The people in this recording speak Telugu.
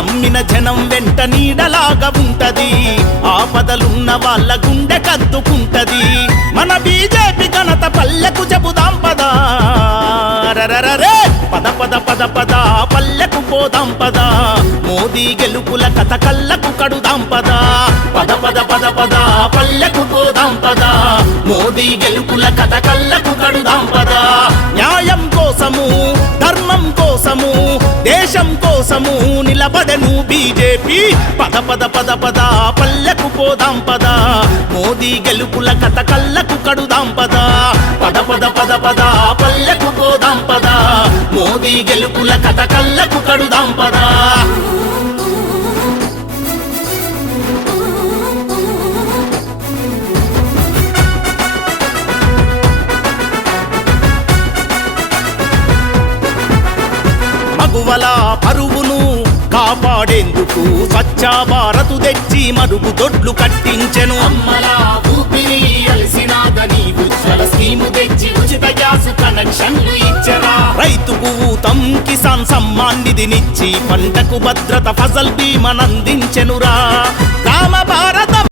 జనం వెంట నీడలాగా ఉంటది. ఆపదలున్న వాళ్ళ గుండె కద్దుకుంటది. మన బీజేపీ ఘనత పల్లెకు చెబుదాం పదా. పద పద పద పద పల్లెకు పోదాం పద. మోదీ గెలుపుల కథ కళ్ళకు కడుదాం పద. పద పద పద పద పల్లెకు పోదాం పద. మోదీ గెలుపుల కథ కళ్ళకు కడుదాం పద. న్యాయం కోసము ధర్మం కోసము దేశం కోసము నిలబడను బీజేపీ. పద పద పద పద పల్లెకు పోదాం పద. మోదీ గెలుపుల కథ కళ్ళకు కడుదాం పద. పద పద పద పద పల్లెకు పోదాం పద. మోదీ గెలుపుల కథ కళ్ళకు కడుదాం పదా. మగువల పరువును కాపాడేందుకు స్వచ్ఛ భారతు తెచ్చి మరుగు దొడ్లు కట్టించెను. అమ్మలా ఊపిరి అలసినాదని ఉజ్వల స్కీము తెచ్చి ఉచిత గ్యాస్ కనెక్షన్లు ఇచ్చరా. రైతుకు ఊతం కిసాన్ సమ్మాన్ నిధినిచ్చి పంటకు భద్రత ఫసల్ బీమనందించెనురా